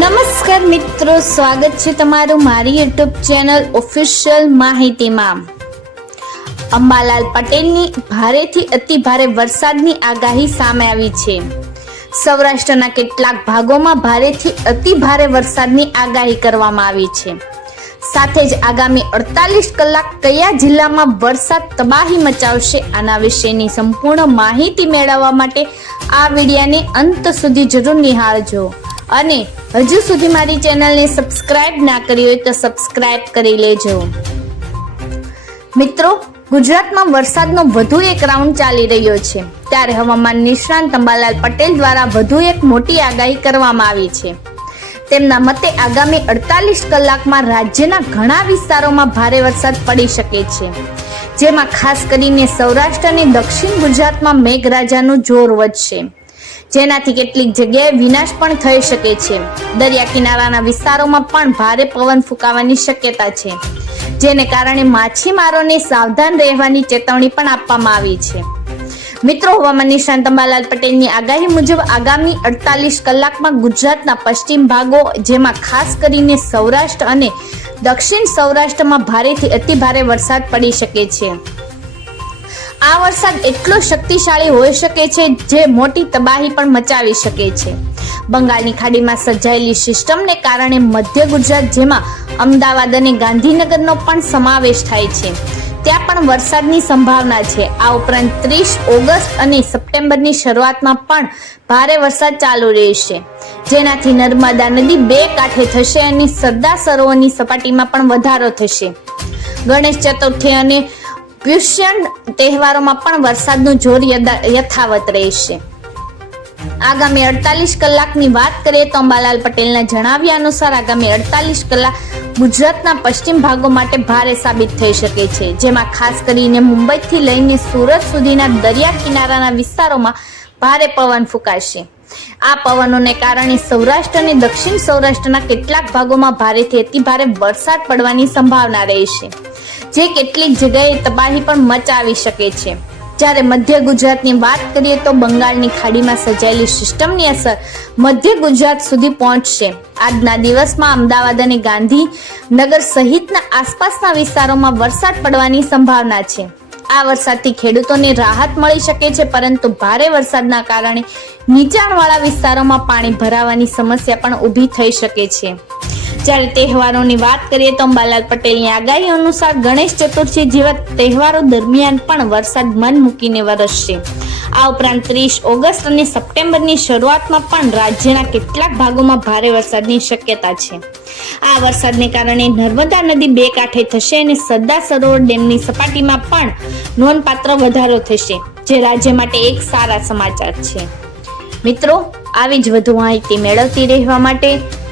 નમસ્કાર મિત્રો, સ્વાગત છે તમારું મારી યુટ્યુબ ચેનલ ઓફિશિયલ માહિતીમાં. અંબાલાલ પટેલની ભારેથી અતિ ભારે વરસાદની આગાહી સામે આવી છે. સૌરાષ્ટ્રના કેટલાક ભાગોમાં ભારેથી અતિ ભારે વરસાદની આગાહી કરવામાં આવી છે. સાથે જ આગામી અડતાલીસ કલાક કયા જિલ્લામાં વરસાદ તબાહી મચાવશે આના વિશેની સંપૂર્ણ માહિતી મેળવવા માટે આ વિડીયાને અંત સુધી જરૂર નિહાળજો. અને હજુ સુધી મારી ચેનલને સબસ્ક્રાઇબ ના કરી હોય તો સબસ્ક્રાઇબ કરી લેજો. મિત્રો, ગુજરાતમાં વરસાદનો વધુ એક રાઉન્ડ ચાલી રહ્યો છે. ત્યારે હવામાન નિષ્ણાંત અંબાલાલ પટેલ દ્વારા વધુ એક મોટી આગાહી કરવામાં આવી છે. તેમના મતે આગામી અડતાલીસ કલાકમાં રાજ્યના ઘણા વિસ્તારોમાં ભારે વરસાદ પડી શકે છે. જેમાં ખાસ કરીને સૌરાષ્ટ્ર અને દક્ષિણ ગુજરાતમાં મેઘરાજાનું જોર વધશે. જેનાથી કેટલીક જગ્યાએ વિનાશ પણ થઈ શકે છે. દરિયા કિનારાના વિસ્તારોમાં પણ ભારે પવન ફૂંકાવાની શક્યતા છે, જેને કારણે માછીમારોને સાવધાન રહેવાની ચેતવણી પણ આપવામાં આવી છે. મિત્રો, હવામાન નિષ્ણાંત અંબાલાલ પટેલની આગાહી મુજબ આગામી અડતાલીસ કલાકમાં ગુજરાતના પશ્ચિમ ભાગો, જેમાં ખાસ કરીને સૌરાષ્ટ્ર અને દક્ષિણ સૌરાષ્ટ્રમાં ભારેથી અતિ ભારે વરસાદ પડી શકે છે. આ વરસાદ એટલો શક્તિશાળી હોઈ શકે છે જે મોટી તબાહી પણ મચાવી શકે છે. બંગાળની ખાડીમાં સર્જાયેલી સિસ્ટમને કારણે મધ્ય ગુજરાત જેમાં અમદાવાદ અને ગાંધીનગરનો પણ સમાવેશ થાય છે. ત્યાં પણ વરસાદની સંભાવના છે. આ ઉપરાંત ત્રીસ ઓગસ્ટ અને સપ્ટેમ્બરની શરૂઆતમાં પણ ભારે વરસાદ ચાલુ રહેશે. જેનાથી નર્મદા નદી બે કાંઠે થશે અને સરદાર સરોવરની સપાટીમાં પણ વધારો થશે. ગણેશ ચતુર્થી અને ક્રિશ્ચિયન તહેવારોમાં પણ વરસાદનું જોર યથાવત રહેશે. આગામી અડતાલીસ કલાકની વાત કરીએ તો અંબાલાલ પટેલના જણાવ્યા અનુસાર આગામી અડતાલીસ કલાક ગુજરાતના પશ્ચિમ ભાગો માટે ભારે સાબિત થઈ શકે છે. જેમાં ખાસ કરીને મુંબઈથી લઈને સુરત સુધીના દરિયા કિનારાના વિસ્તારોમાં ભારે પવન ફૂંકાશે. આ પવનોને કારણે સૌરાષ્ટ્ર અને દક્ષિણ સૌરાષ્ટ્રના કેટલાક ભાગોમાં ભારેથી અતિ ભારે વરસાદ પડવાની સંભાવના રહેશે. જે કેટલીક જગ્યાએ તબાહી પણ મચાવી શકે છે. જ્યારે મધ્ય ગુજરાતની વાત કરીએ તો બંગાળની ખાડીમાં સર્જાયેલી સિસ્ટમની અસર મધ્ય ગુજરાત સુધી પહોંચશે. આજના દિવસમાં અમદાવાદ અને ગાંધીનગર સહિતના આસપાસના વિસ્તારોમાં વરસાદ પડવાની સંભાવના છે. આ વરસાદથી ખેડૂતોને રાહત મળી શકે છે, પરંતુ ભારે વરસાદના કારણે નીચાણવાળા વિસ્તારોમાં પાણી ભરાવાની સમસ્યા પણ ઊભી થઈ શકે છે. જ્યારે તહેવારોની વાત કરીએ તો અંબાલાલ પટેલની આગાહી અનુસાર ગણેશ ચતુર્થી જેવા તહેવારો દરમિયાન પણ વરસાદ મન મૂકીને વરસશે. આ ઉપરાંત ત્રીસ ઓગસ્ટ અને સપ્ટેમ્બરની શરૂઆતમાં પણ રાજ્યના કેટલાક ભાગોમાં ભારે વરસાદની શક્યતા છે. આ વરસાદને કારણે નર્મદા નદી બે કાંઠે થશે અને સરદાર સરોવર ડેમની સપાટીમાં પણ નોંધપાત્ર વધારો થશે, જે રાજ્ય માટે એક સારા સમાચાર છે. મિત્રો, આવી જ વધુ માહિતી મેળવતી રહેવા માટે